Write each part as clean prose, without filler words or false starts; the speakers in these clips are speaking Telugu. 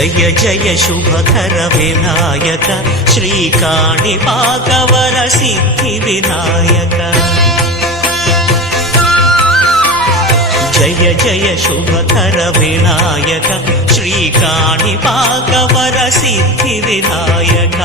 జయ జయ శుభకర వినాయక శ్రీకాణిపాకవర సిద్ధి వినాయక జయ జయ శుభకర వినాయక శ్రీకాణిపాకవర సిద్ధి వినాయక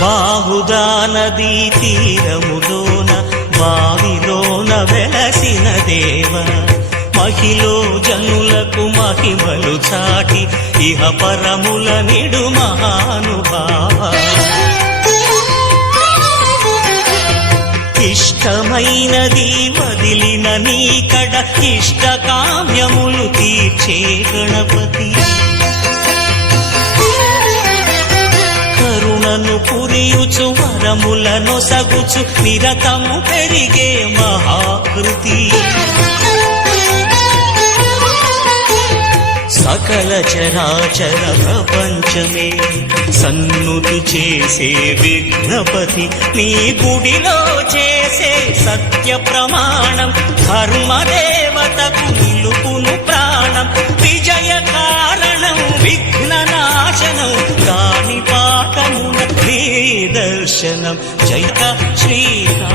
బాహుదా నదీ తీరములోన బావిలోన వెలసిన దేవ మహిలో జనులకు మహిమలు చాటి ఇహ పరముల నిడు మహానుభావ ఇష్టమైనది వదిలిన నీకడ ఇష్ట కామ్యములు తీర్చే గణపతి కరుణను పురియుచు వరములను సగుచు నిరతము పెరిగే మహాకృతి సకల చరాచర ప్రపంచమే సన్నుతి చేసే విఘ్నపతి నీ గుడిలో చేసే సత్య ప్రమాణం ధర్మదేవతకు నిలుపును ప్రాణం విజయ కారణం విఘ్న నాశనం కాణిపాకమున నీ దర్శనం జయ శ్రీకాణిపాక